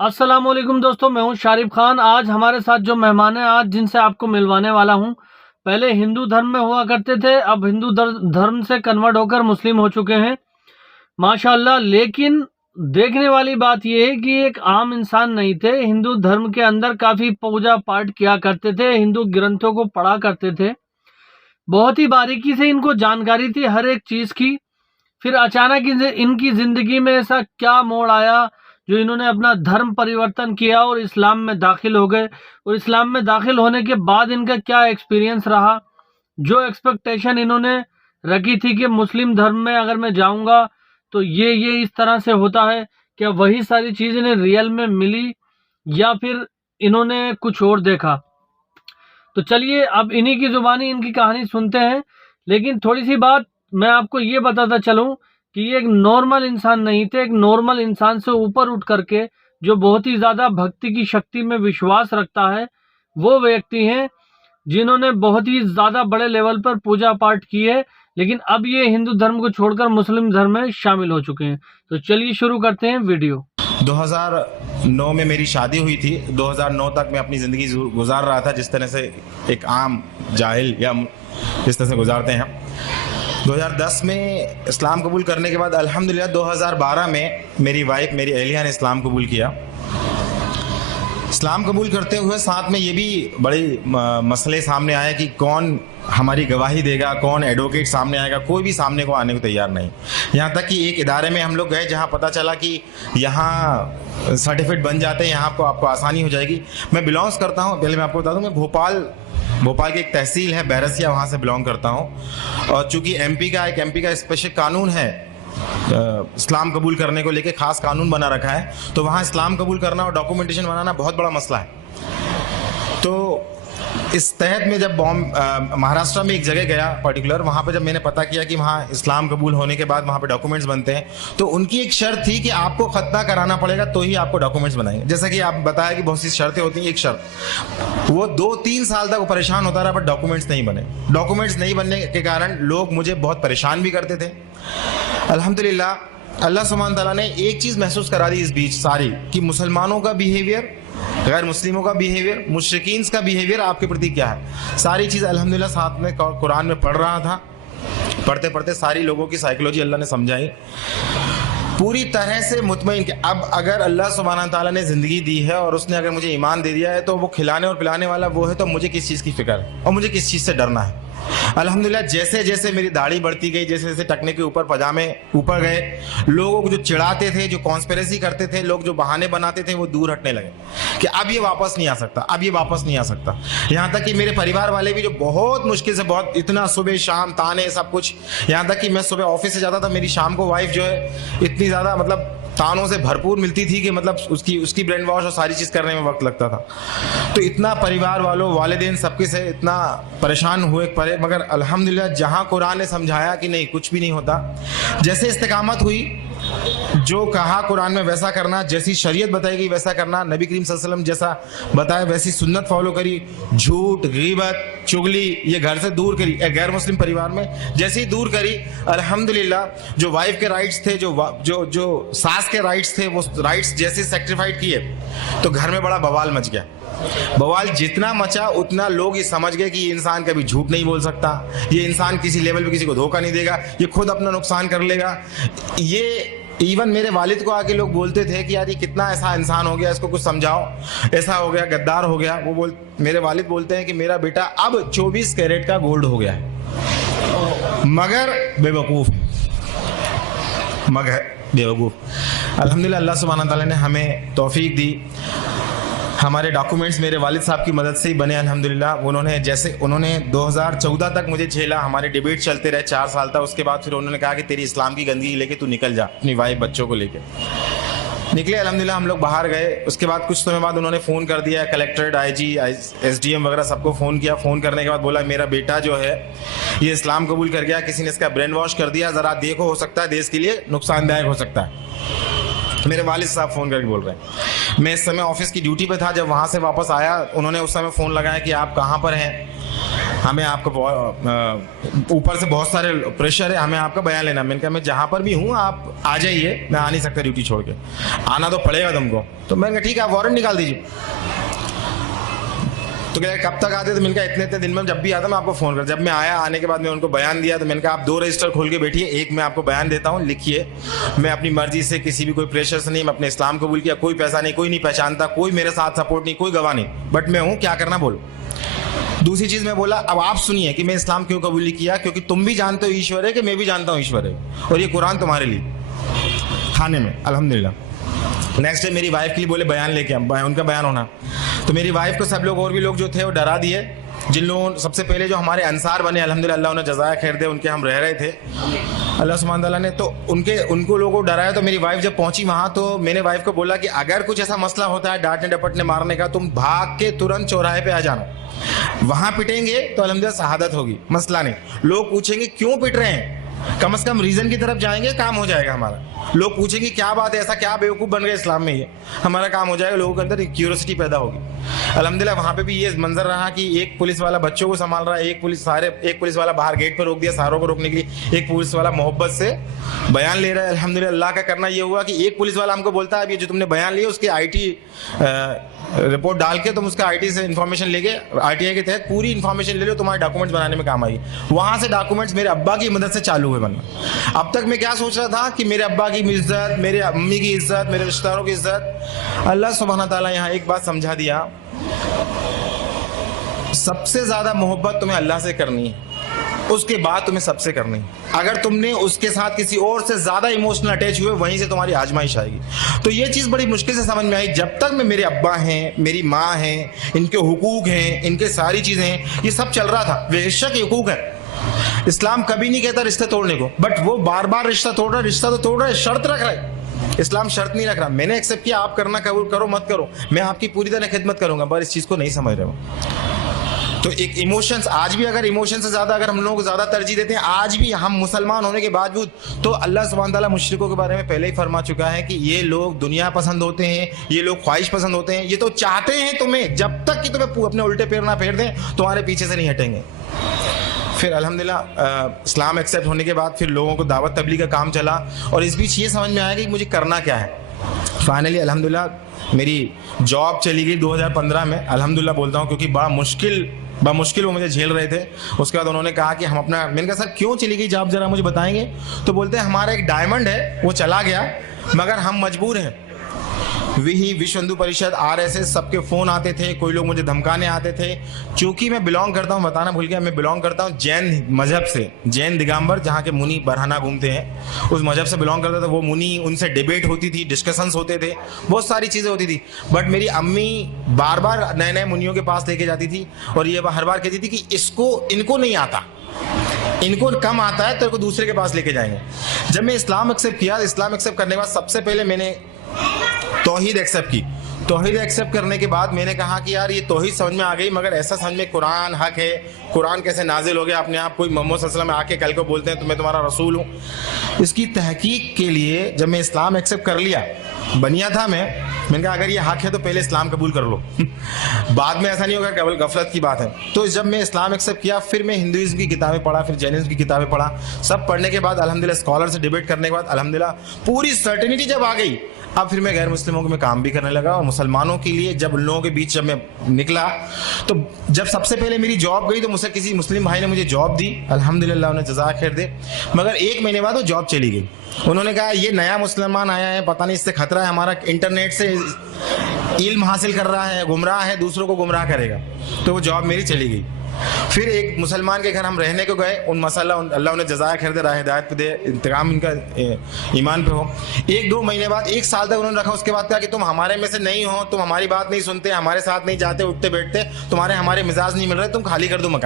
अस्सलामुअलैकुम दोस्तों, मैं हूं शारिफ खान। आज हमारे साथ जो मेहमान हैं, आज जिनसे आपको मिलवाने वाला हूं, पहले हिंदू धर्म में हुआ करते थे, अब हिंदू धर्म से कन्वर्ट होकर मुस्लिम हो चुके हैं माशाअल्लाह। लेकिन देखने वाली बात यह है कि एक आम इंसान नहीं थे। हिंदू धर्म के अंदर काफ़ी पूजा पाठ किया करते थे, हिंदू ग्रंथों को पढ़ा करते थे, बहुत ही बारीकी से इनको जानकारी थी हर एक चीज़ की। फिर अचानक इनकी ज़िंदगी में ऐसा क्या मोड़ आया जो इन्होंने अपना धर्म परिवर्तन किया और इस्लाम में दाखिल हो गए। और इस्लाम में दाखिल होने के बाद इनका क्या एक्सपीरियंस रहा, जो एक्सपेक्टेशन इन्होंने रखी थी कि मुस्लिम धर्म में अगर मैं जाऊंगा तो ये इस तरह से होता है, क्या वही सारी चीज़ इन्हें रियल में मिली या फिर इन्होंने कुछ और देखा। तो चलिए अब इन्हीं की ज़ुबानी इनकी कहानी सुनते हैं। लेकिन थोड़ी सी बात मैं आपको ये बताता चलूं कि ये एक नॉर्मल इंसान नहीं थे। एक नॉर्मल इंसान से ऊपर उठ करके जो बहुत ही ज़्यादा भक्ति की शक्ति में विश्वास रखता है, वो व्यक्ति हैं जिन्होंने बहुत ही ज़्यादा बड़े लेवल पर पूजा पाठ की है। लेकिन अब ये हिंदू धर्म को छोड़कर मुस्लिम धर्म में शामिल हो चुके हैं। तो चलिए शुरू करते हैं वीडियो। 2009 में मेरी शादी हुई थी। 2009 तक मैं अपनी ज़िंदगी गुजार रहा था जिस तरह से एक आम जाहिल या जिस तरह से गुजारते हैं। 2010 में इस्लाम कबूल करने के बाद अल्हम्दुलिल्लाह 2012 में मेरी वाइफ, मेरी अहलिया ने इस्लाम कबूल किया। इस्लाम कबूल करते हुए साथ में ये भी बड़े मसले सामने आए कि कौन हमारी गवाही देगा, कौन एडवोकेट सामने आएगा। कोई भी सामने को आने को तैयार नहीं। यहाँ तक कि एक इदारे में हम लोग गए जहाँ पता चला कि यहाँ सर्टिफिकेट बन जाते हैं, यहाँ आपको आसानी हो जाएगी। मैं बिलोंग्स करता हूँ, पहले मैं आपको बता दूँ, मैं भोपाल की एक तहसील है बैरसिया, वहाँ से बिलोंग करता हूँ। और चूँकि एमपी का स्पेशल कानून है, इस्लाम कबूल करने को लेके खास कानून बना रखा है, तो वहाँ इस्लाम कबूल करना और डॉक्यूमेंटेशन बनाना बहुत बड़ा मसला है। तो इस तहत में जब महाराष्ट्र में एक जगह गया पर्टिकुलर, वहाँ पे जब मैंने पता किया कि वहाँ इस्लाम कबूल होने के बाद वहाँ पे डॉक्यूमेंट्स बनते हैं, तो उनकी एक शर्त थी कि आपको खतना कराना पड़ेगा तो ही आपको डॉक्यूमेंट्स बनाएंगे। जैसा कि आप बताया कि बहुत सी शर्तें होती हैं, एक शर्त वो 2-3 साल तक वो परेशान होता रहा, बट डॉक्यूमेंट्स नहीं बने। डॉक्यूमेंट्स नहीं बनने के कारण लोग मुझे बहुत परेशान भी करते थे। अल्हम्दुलिल्लाह अल्लाह सुब्हान तआला ने एक चीज़ महसूस करा दी इस बीच सारी, कि मुसलमानों का बिहेवियर, गैर मुस्लिमों का बिहेवियर, मुशरिकीन का बिहेवियर आपके प्रति क्या है। सारी चीज़ अल्हम्दुलिल्लाह साथ में कुरान में पढ़ रहा था। पढ़ते पढ़ते सारी लोगों की साइकोलॉजी अल्लाह ने समझाई, पूरी तरह से मुतमईन कि अब अगर अल्लाह सुब्हान तआला ने ज़िंदगी दी है और उसने अगर मुझे ईमान दे दिया है तो वो खिलाने और पिलाने वाला वो है, तो मुझे किस चीज़ की फ़िक्र है और मुझे किस चीज़ से डरना है। अल्हम्दुलिल्लाह जैसे जैसे मेरी दाढ़ी बढ़ती गई, जैसे जैसे टकने के ऊपर पजामे ऊपर गए, लोगों को जो चिढ़ाते थे, जो कॉन्स्पिरेसी करते थे, लोग जो बहाने बनाते थे, वो दूर हटने लगे कि अब ये वापस नहीं आ सकता, अब ये वापस नहीं आ सकता। यहाँ तक कि मेरे परिवार वाले भी जो बहुत मुश्किल से, बहुत इतना सुबह शाम ताने सब कुछ, यहाँ तक कि मैं सुबह ऑफिस से जाता था, मेरी शाम को वाइफ जो है इतनी ज़्यादा मतलब तानों से भरपूर मिलती थी कि मतलब उसकी ब्रेन वॉश और सारी चीज़ करने में वक्त लगता था। तो इतना परिवार वालों, वालिदैन सबके से इतना परेशान हुए परे, मगर अल्हम्दुलिल्लाह जहाँ कुरान ने समझाया कि नहीं कुछ भी नहीं होता, जैसे इस्तिकामत हुई, जो कहा कुरान में वैसा करना, जैसी शरीयत बताई गई वैसा करना, नबी करीम सल्लल्लाहु अलैहि वसल्लम जैसा बताया वैसी सुन्नत फॉलो करी, झूठ, गीबत, चुगली ये घर से दूर करी। एक गैर मुस्लिम परिवार में जैसे ही दूर करी, अल्हम्दुलिल्लाह जो वाइफ के राइट्स थे, जो सास के राइट्स थे, वो राइट्स जैसे सेक्रीफाइड किए तो घर में बड़ा बवाल मच गया। बवाल जितना मचा उतना लोग ये समझ गए कि ये इंसान कभी झूठ नहीं बोल सकता, ये इंसान किसी लेवल पे किसी को धोखा नहीं देगा, ये खुद अपना नुकसान कर लेगा। ये इवन मेरे वालिद को आके लोग बोलते थे कि यार ये कितना ऐसा इंसान हो गया, इसको कुछ समझाओ, ऐसा हो गया, गद्दार हो गया। मेरे वालिद बोलते हैं कि मेरा बेटा अब 24 कैरेट का गोल्ड हो गया है, मगर बेवकूफ़। अल्हम्दुलिल्लाह अल्लाह सुब्हान तआला ने हमें तौफीक दी। हमारे डॉक्यूमेंट्स मेरे वालिद साहब की मदद से ही बने अल्हम्दुलिल्लाह। उन्होंने 2014 तक मुझे झेला, हमारे डिबेट चलते रहे 4 साल तक। उसके बाद फिर उन्होंने कहा कि तेरी इस्लाम की गंदगी लेके तू निकल जा, अपनी वाइफ बच्चों को लेके निकले। अल्हम्दुलिल्लाह हम लोग बाहर गए। उसके बाद कुछ समय बाद उन्होंने फ़ोन कर दिया, कलेक्टर, IG, SDM वगैरह सबको फ़ोन किया। फ़ोन करने के बाद बोला मेरा बेटा जो है ये इस्लाम कबूल कर गया, किसी ने इसका ब्रेन वॉश कर दिया, ज़रा देखो, हो सकता है देश के लिए नुकसानदायक हो सकता है। मेरे वालिद साहब फ़ोन करके बोल रहे हैं। मैं इस समय ऑफिस की ड्यूटी पे था। जब वहाँ से वापस आया, उन्होंने उस समय फ़ोन लगाया कि आप कहाँ पर हैं। हमें आपको ऊपर से बहुत सारे प्रेशर है, हमें आपका बयान लेना। मैंने कहा मैं जहाँ पर भी हूँ आप आ जाइए, मैं आ नहीं सकता ड्यूटी छोड़ के, आना तो पड़ेगा तुमको। तो मैंने कहा ठीक है, आप वारंट निकाल दीजिए। तो क्या कब तक आते? तो मैंने कहा इतने दिन में जब भी आता मैं आपको फ़ोन कर। जब मैं आया, आने के बाद मैं उनको बयान दिया, तो मैंने कहा आप 2 रजिस्टर खोल के बैठिए, एक मैं आपको बयान देता हूँ, लिखिए। मैं अपनी मर्जी से, किसी भी कोई प्रेशर से नहीं, मैं अपने इस्लाम कबूल किया, कोई पैसा नहीं, कोई नहीं पहचानता, कोई मेरे साथ सपोर्ट नहीं, कोई गवाह नहीं, बट मैं हूँ, क्या करना बोलो। दूसरी चीज़ मैं बोला, अब आप सुनिए कि मैं इस्लाम क्यों कबूल किया, क्योंकि तुम भी जानते हो ईश्वर है, कि मैं भी जानता हूँ ईश्वर है, और ये कुरान तुम्हारे लिए खाने में, अल्हम्दुलिल्लाह। नेक्स्ट डे मेरी वाइफ के लिए बोले बयान लेके आ, उनका बयान होना। तो मेरी वाइफ को सब लोग और भी लोग जो थे वो डरा दिए। जिन लोगों सबसे पहले जो हमारे अंसार बने, अल्हम्दुलिल्लाह, अल्लाह उन्हें जज़ाया खैर दे, उनके हम रह रहे थे अल्लाह सुब्हान तआला ने, तो उनको लोगों को डराया। तो मेरी वाइफ जब पहुंची वहाँ, तो मैंने वाइफ को बोला कि अगर कुछ ऐसा मसला होता है डांटने डपटने मारने का, तुम भाग के तुरंत चौराहे पे आ जाना, वहाँ पिटेंगे तो अल्हम्दुलिल्लाह शहादत होगी, मसला नहीं। लोग पूछेंगे क्यों पिट रहे हैं, कम से कम रीजन की तरफ जाएंगे, काम हो जाएगा हमारा। लोग पूछेंगे क्या बात है, ऐसा क्या बेवकूफ़ बन गए इस्लाम में, ये हमारा काम हो जाएगा, लोगों के अंदर क्यूरियोसिटी पैदा होगी। अल्हम्दुलिल्लाह वहाँ पे भी ये मंजर रहा कि एक पुलिस वाला बच्चों को संभाल रहा है, एक पुलिस वाला बाहर गेट पर रोक दिया सारों को रोकने के लिए, एक पुलिस वाला मोहब्बत से बयान ले रहा है। अल्हम्दुलिल्लाह अल्लाह का करना ये हुआ कि एक पुलिस वाला हमको बोलता है अब ये जो तुमने बयान लिया उसके IT रिपोर्ट डाल के तुम उसका IT से इन्फॉर्मेशन लेके, RTI के तहत पूरी इन्फॉर्मेशन ले लो, तुम्हारे डॉक्यूमेंट्स बनाने में काम आएगी। वहाँ से डॉक्यूमेंट्स मेरे अब्बा की मदद से चालू हुए बनना। अब तक मैं क्या सोच रहा था कि मेरे अब्बा की इज्जत, मेरे अम्मी की इज्जत, मेरे रिश्तेदारों की इज्जत, अल्लाह सुब्हान तआला यहाँ एक बात समझा दिया, सबसे ज्यादा मोहब्बत तुम्हें अल्लाह से करनी है, उसके बाद तुम्हें सबसे करनी है। अगर तुमने उसके साथ किसी और से ज्यादा इमोशनल अटैच हुए, वहीं से तुम्हारी आजमाइश आएगी। तो ये चीज बड़ी मुश्किल से समझ में आई। जब तक मैं, मेरे अब्बा हैं, मेरी माँ हैं, इनके हुकूक हैं, इनके सारी चीजें हैं, ये सब चल रहा था। बेशक हुकूक है, इस्लाम कभी नहीं कहता रिश्ते तोड़ने को, बट वो बार बार रिश्ता तोड़ रहा है, रिश्ता तो तोड़ रहा है, शर्त रख रहा है। इस्लाम शर्त नहीं रख रहा। मैंने एक्सेप्ट किया, आप करना कबूल करो मत करो, मैं आपकी पूरी तरह खिदमत करूंगा, पर इस चीज को नहीं समझ रहे हो। तो एक इमोशंस, आज भी अगर इमोशन से ज्यादा अगर हम लोगों को ज्यादा तरजीह देते हैं, आज भी हम मुसलमान होने के बावजूद, तो अल्लाह सुब्हान तआला मुशरिकों के बारे में पहले ही फरमा चुका है कि ये लोग दुनिया पसंद होते हैं, ये लोग ख्वाहिश पसंद होते हैं, ये तो चाहते हैं तुम्हें, जब तक कि तुम्हें अपने उल्टे पैर ना फेर दें तुम्हारे पीछे से नहीं हटेंगे। फिर अल्हम्दुलिल्लाह इस्लाम एक्सेप्ट होने के बाद फिर लोगों को दावत तबलीग का काम चला, और इस बीच ये समझ में आया कि मुझे करना क्या है। फाइनली अल्हम्दुलिल्लाह मेरी जॉब चली गई 2015 में, अल्हम्दुलिल्लाह बोलता हूँ, क्योंकि बड़ा मुश्किल वो मुझे झेल रहे थे। उसके बाद उन्होंने कहा कि हम अपना, मैंने कहा सर क्यों चली गई जॉब, जरा मुझे बताएंगे। तो बोलते हैं हमारा एक डायमंड है वो चला गया, मगर हम मजबूर हैं। विश्व हिंदू परिषद, RSS, सबके फ़ोन आते थे, कोई लोग मुझे धमकाने आते थे। चूँकि मैं बिलोंग करता हूँ, बताना भूल गया, मैं बिलोंग करता हूँ जैन मजहब से, जैन दिगंबर, जहाँ के मुनि बरहाना घूमते हैं, उस मजहब से बिलोंग करता था। वो मुनि, उनसे डिबेट होती थी, डिस्कशंस होते थे, बहुत सारी चीज़ें होती थी। बट मेरी अम्मी बार बार नए नए मुनियों के पास लेके जाती थी, और ये हर बार कहती थी कि इनको नहीं आता, इनको कम आता है, तेरे को दूसरे के पास लेके जाएंगे। जब मैं इस्लाम एक्सेप्ट किया, इस्लाम एक्सेप्ट करने के बाद सबसे पहले मैंने तौहीद एक्सेप्ट की। तौहीद एक्सेप्ट करने के बाद मैंने कहा कि यार ये तौहीद समझ में आ गई, मगर ऐसा समझ में कुरान हक है, कुरान कैसे नाजिल हो गया अपने आप, कोई मोहम्मद सल्लल्लाहु अलैहि वसल्लम आके कल को बोलते हैं तो मैं तुम्हारा रसूल हूँ। इसकी तहकीक के लिए जब मैं इस्लाम एक्सेप्ट कर लिया, बनिया था मैंने कहा अगर ये हक है तो पहले इस्लाम कबूल कर लो बाद में ऐसा नहीं होगा, केवल गफलत की बात है। तो जब मैं इस्लाम एक्सेप्ट किया, फिर मैं हिंदुइज्म की किताबें पढ़ा, फिर जैनिज्म की किताबें पढ़ा। सब पढ़ने के बाद अल्हम्दुलिल्लाह स्कॉलर से डिबेट करने के बाद अल्हम्दुलिल्लाह पूरी सर्टेनिटी जब आ गई, अब फिर मैं गैर मुस्लिमों में काम भी करने लगा। और मुसलमानों के लिए जब उन लोगों के बीच जब मैं निकला, तो जब सबसे पहले मेरी जॉब गई तो मुझसे किसी मुस्लिम भाई ने मुझे जॉब दी, अल्हम्दुलिल्लाह उन्हें जज़ा खैर दे। मगर 1 महीने बाद वो जॉब चली गई। उन्होंने कहा ये नया मुसलमान आया है, पता नहीं इससे खतरा है, हमारा इंटरनेट से इल्म हासिल कर रहा है, गुमराह है, दूसरों को गुमराह करेगा। तो वो जॉब मेरी चली गई। फिर एक मुसलमान के घर हम रहने को गए, उन मसाला अल्लाह उन्हें जज़ा खैर दे, राह हिदायत पे दे, इंतकाम इनका ईमान पे हो। 1-2 महीने बाद, 1 साल तक उन्होंने रखा। उसके बाद कहा कि तुम हमारे में से नहीं हो, तुम हमारी बात नहीं सुनते, हमारे साथ नहीं जाते, उठते बैठते, हमारे मिजाज नहीं मिल रहे, तुम खाली कर दो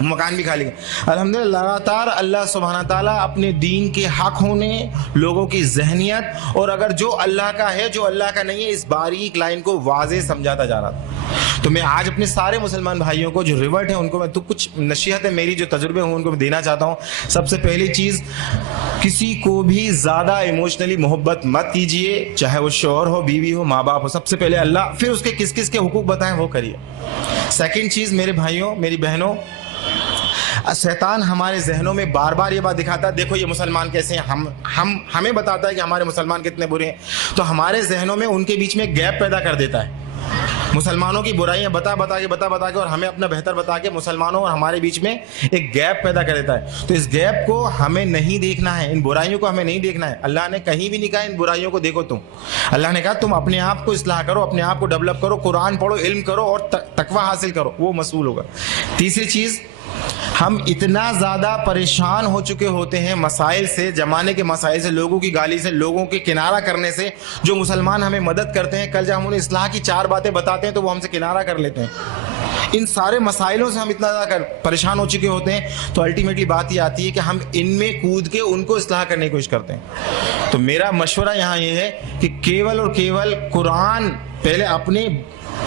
मकान भी खाली। अल्हम्दुलिल्लाह लगातार अल्लाह सुब्हाना ताला अपने दीन के हक होने, लोगों की जहनियत, और अगर जो अल्लाह का है जो अल्लाह का नहीं है, इस बारीक लाइन को वाज़े समझाता जा रहा था। तो मैं आज अपने सारे मुसलमान भाइयों को जो रिवर्ट है उनको मैं तो कुछ नसीहत है मेरी, जो तजुर्बे हूँ उनको मैं देना चाहता हूँ। सबसे पहली चीज़, किसी को भी ज़्यादा इमोशनली मोहब्बत मत कीजिए, चाहे वो शौहर हो, बीवी हो, माँ बाप हो। सबसे पहले अल्लाह, फिर उसके किस किस के हुकूक बताएं वो करिए। सेकंड चीज़ मेरे भाइयों मेरी बहनों, शैतान हमारे जहनों में बार बार ये बात दिखाता है, देखो ये मुसलमान कैसे हैं, हमें बताता है कि हमारे मुसलमान कितने बुरे हैं, तो हमारे जहनों में उनके बीच में गैप पैदा कर देता है। मुसलमानों की बुराइयां बता बता के और हमें अपना बेहतर बता के मुसलमानों और हमारे बीच में एक गैप पैदा कर देता है। तो इस गैप को हमें नहीं देखना है, इन बुराइयों को हमें नहीं देखना है। अल्लाह ने कहीं भी नहीं कहा इन बुराइयों को देखो तुम, अल्लाह ने कहा तुम अपने आप को इस्लाह करो, अपने आप को डेवलप करो, कुरान पढ़ो, इल्म करो और तकवा हासिल करो, वो मसूल होगा। तीसरी चीज़, हम इतना ज़्यादा परेशान हो चुके होते हैं मसाइल से, ज़माने के मसाइल से, लोगों की गाली से, लोगों के किनारा करने से। जो मुसलमान हमें मदद करते हैं, कल जब हम उन्हें इस्लाह की 4 बातें बताते हैं तो वो हमसे किनारा कर लेते हैं। इन सारे मसाइलों से हम इतना ज़्यादा परेशान हो चुके होते हैं, तो अल्टीमेटली बात ये आती है कि हम इनमें कूद के उनको इस्लाह करने की कोशिश करते हैं। तो मेरा मशवरा यहाँ ये है कि केवल और केवल कुरान पहले अपने,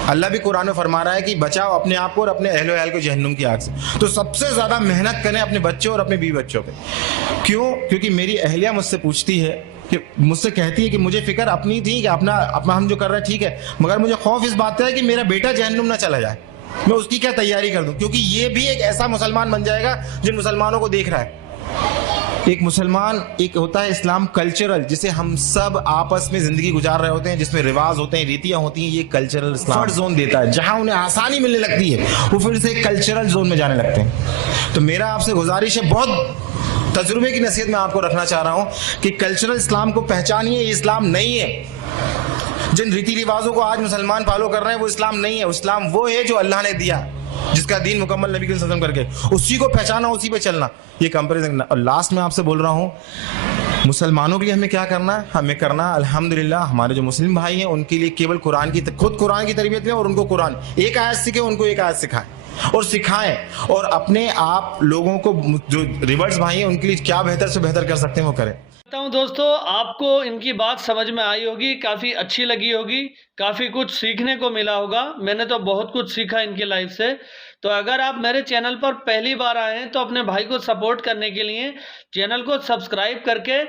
अल्लाह भी कुरान में फरमा रहा है कि बचाओ अपने आप को और अपने अहलो अहल को जहन्नुम की आग से। तो सबसे ज़्यादा मेहनत करें अपने बच्चों और अपने बीवी बच्चों पे। क्यों? क्योंकि मेरी अहलिया मुझसे पूछती है कि मुझसे कहती है कि मुझे फिक्र अपनी थी कि अपना हम जो कर रहे हैं ठीक है, मगर मुझे खौफ इस बात का है कि मेरा बेटा जहन्नुम ना चला जाए, मैं उसकी क्या तैयारी कर दूं, क्योंकि ये भी एक ऐसा मुसलमान बन जाएगा जिन मुसलमानों को देख रहा है। एक मुसलमान, एक होता है इस्लाम कल्चरल, जिसे हम सब आपस में जिंदगी गुजार रहे होते हैं, जिसमें रिवाज होते हैं, रीतियां होती हैं, ये कल्चरल इस्लाम जोन देता है। जहां उन्हें आसानी मिलने लगती है वो फिर से कल्चरल जोन में जाने लगते हैं। तो मेरा आपसे गुजारिश है, बहुत तजुर्बे की नसीहत मैं आपको रखना चाह रहा हूं कि कल्चरल इस्लाम को पहचानिए, ये इस्लाम नहीं है। जिन रीति रिवाजों को आज मुसलमान फॉलो कर रहे हैं वो इस्लाम नहीं है। इस्लाम वो है जो अल्लाह ने दिया, जिसका दीन मुकम्मल नबी सल्लल्लाहु अलैहि वसल्लम करके, उसी को पहचाना, उसी पे चलना, ये कंपैरिजन। और लास्ट में आपसे बोल रहा हूँ, मुसलमानों के लिए हमें क्या करना है? हमें करना अल्हम्दुलिल्लाह, हमारे जो मुस्लिम भाई हैं उनके लिए केवल कुरान की, खुद कुरान की तरबियत लें और उनको कुरान एक आयत सीखे, उनको एक आयत सिखाएं और सिखाएं, और अपने आप लोगों को, जो रिवर्स भाई हैं उनके लिए क्या बेहतर से बेहतर कर सकते हैं वो करें। दोस्तों, आपको इनकी बात समझ में आई होगी, काफ़ी अच्छी लगी होगी, काफ़ी कुछ सीखने को मिला होगा। मैंने तो बहुत कुछ सीखा इनकी लाइफ से। तो अगर आप मेरे चैनल पर पहली बार आए हैं तो अपने भाई को सपोर्ट करने के लिए चैनल को सब्सक्राइब करके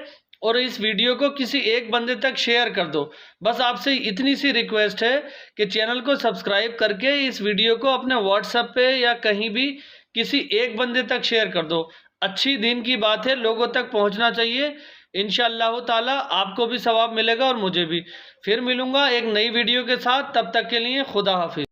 और इस वीडियो को किसी एक बंदे तक शेयर कर दो। बस आपसे इतनी सी रिक्वेस्ट है कि चैनल को सब्सक्राइब करके इस वीडियो को अपने व्हाट्सएप पे या कहीं भी किसी एक बंदे तक शेयर कर दो। अच्छी दिन की बात है, लोगों तक पहुंचना चाहिए। इंशाअल्लाह ताला आपको भी सवाब मिलेगा और मुझे भी। फिर मिलूंगा एक नई वीडियो के साथ, तब तक के लिए खुदा हाफिज।